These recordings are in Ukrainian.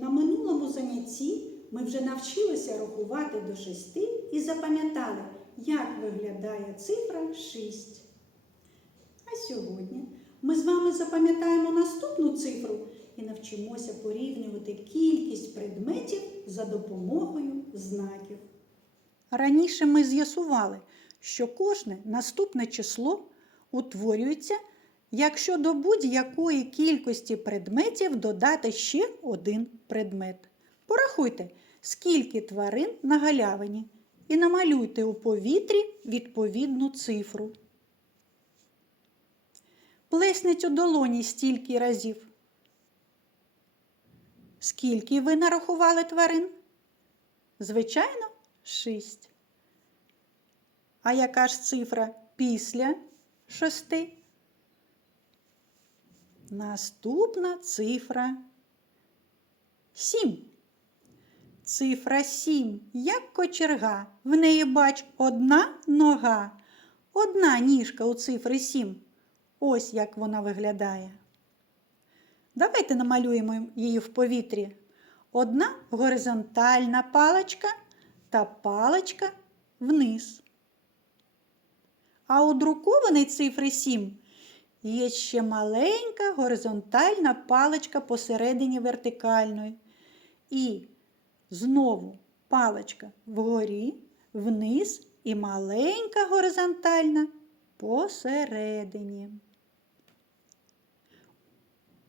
На минулому занятті ми вже навчилися рахувати до шести і запам'ятали, як виглядає цифра 6. А сьогодні ми з вами запам'ятаємо наступну цифру і навчимося порівнювати кількість предметів за допомогою знаків. Раніше ми з'ясували, що кожне наступне число утворюється, якщо до будь-якої кількості предметів додати ще один предмет. Порахуйте, скільки тварин на галявині, і намалюйте у повітрі відповідну цифру. Плесніть у долоні стільки разів. Скільки ви нарахували тварин? Звичайно, шість. А яка ж цифра після шести? Наступна цифра сім. Цифра сім, як кочерга. В неї, бач, одна нога, одна ніжка у цифри сім. Ось як вона виглядає. Давайте намалюємо її в повітрі. Одна горизонтальна паличка та паличка вниз. А у друкованій цифри 7 є ще маленька горизонтальна паличка посередині вертикальної. І знову паличка вгорі, вниз і маленька горизонтальна посередині.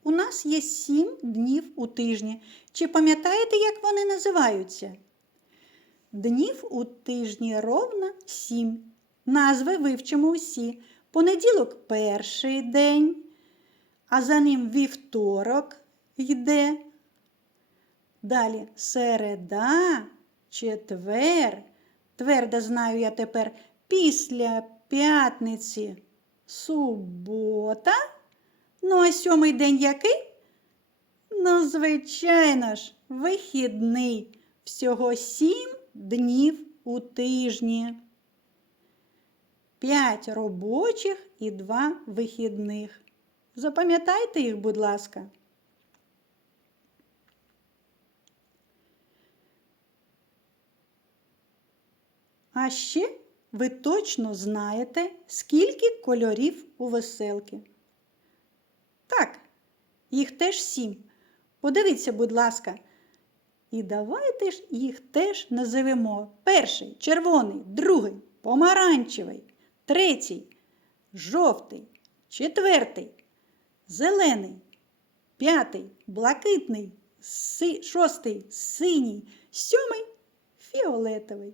У нас є сім днів у тижні. Чи пам'ятаєте, як вони називаються? Днів у тижні ровно сім. Назви вивчимо усі. Понеділок перший день, а за ним вівторок йде. Далі середа, четвер. Твердо знаю я тепер після п'ятниці субота. Ну, а сьомий день який? Ну, звичайно ж, вихідний. Всього сім днів у тижні. П'ять робочих і два вихідних. Запам'ятайте їх, будь ласка. А ще ви точно знаєте, скільки кольорів у веселки. Так, їх теж сім. Подивіться, будь ласка. І давайте ж їх теж називемо. Перший червоний, другий помаранчевий, третій жовтий, четвертий зелений, п'ятий блакитний, си, шостий синій, сьомий фіолетовий.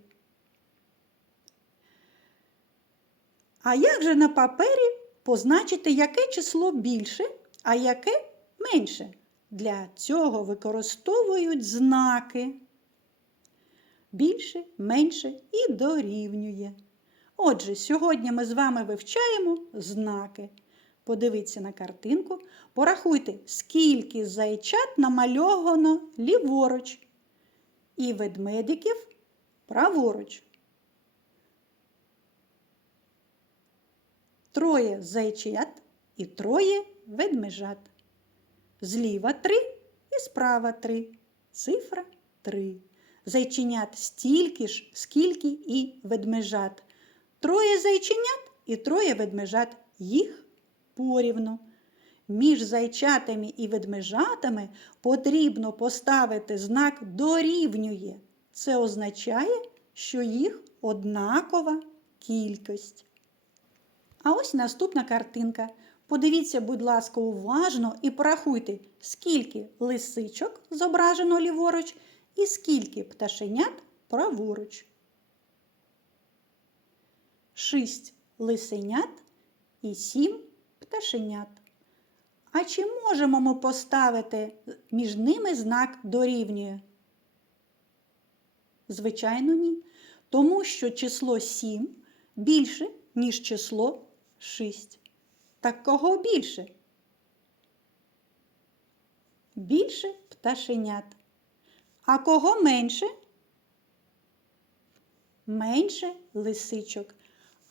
А як же на папері позначити, яке число більше, а яке менше? Для цього використовують знаки. Більше, менше і дорівнює. Отже, сьогодні ми з вами вивчаємо знаки. Подивіться на картинку, порахуйте, скільки зайчат намальовано ліворуч і ведмедиків праворуч. Троє зайчат і троє ведмежат. Зліва три і справа три. Цифра три. Зайченят стільки ж, скільки і ведмежат. Троє зайченят і троє ведмежат. Їх порівну. Між зайчатами і ведмежатами потрібно поставити знак дорівнює. Це означає, що їх однакова кількість. А ось наступна картинка. Подивіться, будь ласка, уважно і порахуйте, скільки лисичок зображено ліворуч і скільки пташенят праворуч. Шість лисенят і сім пташенят. А чи можемо ми поставити між ними знак дорівнює? Звичайно, ні. Тому що число 7 більше, ніж число 6. Так кого більше? Більше пташенят. А кого менше? Менше лисичок.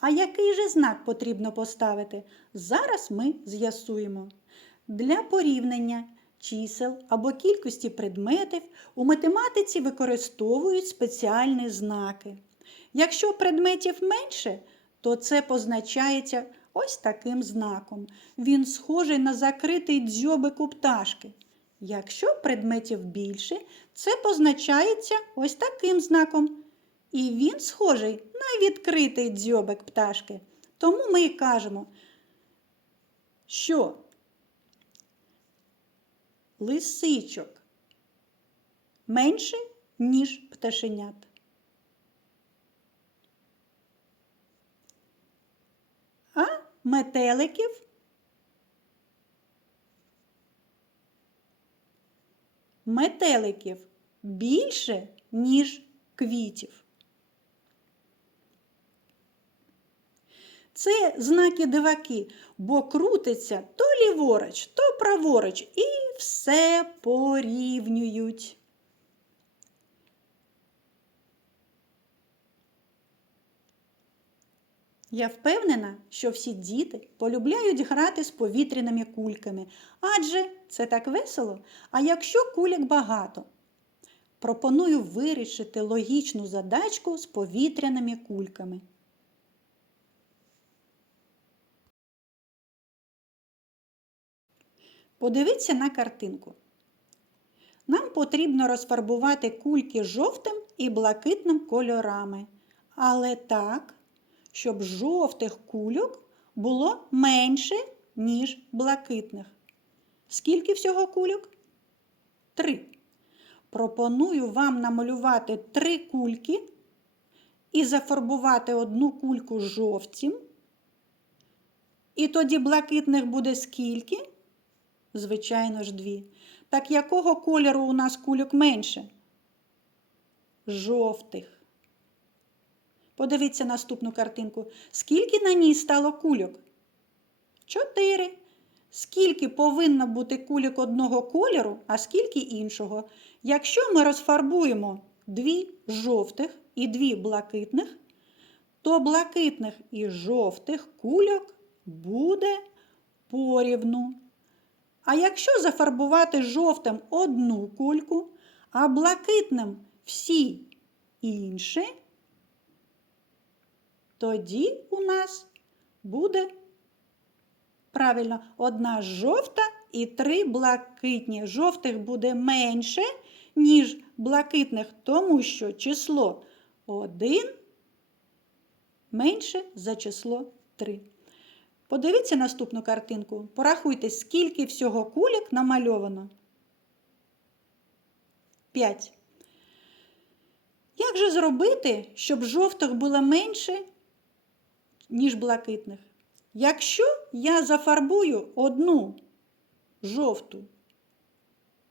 А який же знак потрібно поставити? Зараз ми з'ясуємо. Для порівняння чисел або кількості предметів у математиці використовують спеціальні знаки. Якщо предметів менше, то це позначається ось таким знаком. Він схожий на закритий дзьобик у пташки. Якщо предметів більше, це позначається ось таким знаком. І він схожий на відкритий дзьобик пташки. Тому ми і кажемо, що лисичок менше, ніж пташенят. А метеликів метеликів більше, ніж квітів. Це знаки диваки, бо крутиться то ліворуч, то праворуч і все порівнюють. Я впевнена, що всі діти полюбляють грати з повітряними кульками, адже це так весело. А якщо кульок багато, пропоную вирішити логічну задачку з повітряними кульками. Подивіться на картинку. Нам потрібно розфарбувати кульки жовтим і блакитним кольорами, але так, щоб жовтих кульок було менше, ніж блакитних. Скільки всього кульок? Три. Пропоную вам намалювати три кульки і зафарбувати одну кульку жовтім. І тоді блакитних буде скільки? Звичайно ж, дві. Так якого кольору у нас кульок менше? Жовтих. Подивіться наступну картинку. Скільки на ній стало кульок? Чотири. Скільки повинно бути кульок одного кольору, а скільки іншого? Якщо ми розфарбуємо дві жовтих і дві блакитних, то блакитних і жовтих кульок буде порівну. А якщо зафарбувати жовтим одну кульку, а блакитним всі інші, тоді у нас буде правильно одна жовта і три блакитні. Жовтих буде менше, ніж блакитних, тому що число 1 менше за число 3. Подивіться наступну картинку. Порахуйте, скільки всього кульок намальовано. 5. Як же зробити, щоб жовтих було менше, ніж блакитних? Якщо я зафарбую одну жовту,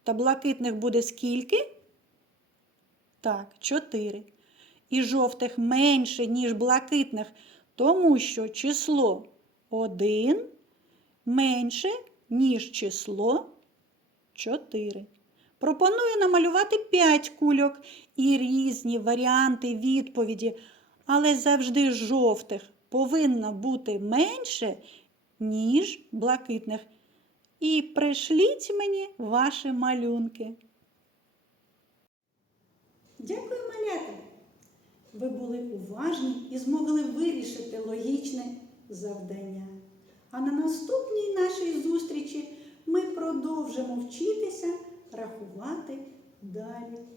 то блакитних буде скільки? Так, 4. І жовтих менше, ніж блакитних, тому що число 1 менше, ніж число 4. Пропоную намалювати 5 кульок і різні варіанти відповіді, але завжди жовтих повинно бути менше, ніж блакитних. І пришліть мені ваші малюнки. Дякую, малята! Ви були уважні і змогли вирішити логічне завдання. А на наступній нашій зустрічі ми продовжимо вчитися рахувати далі.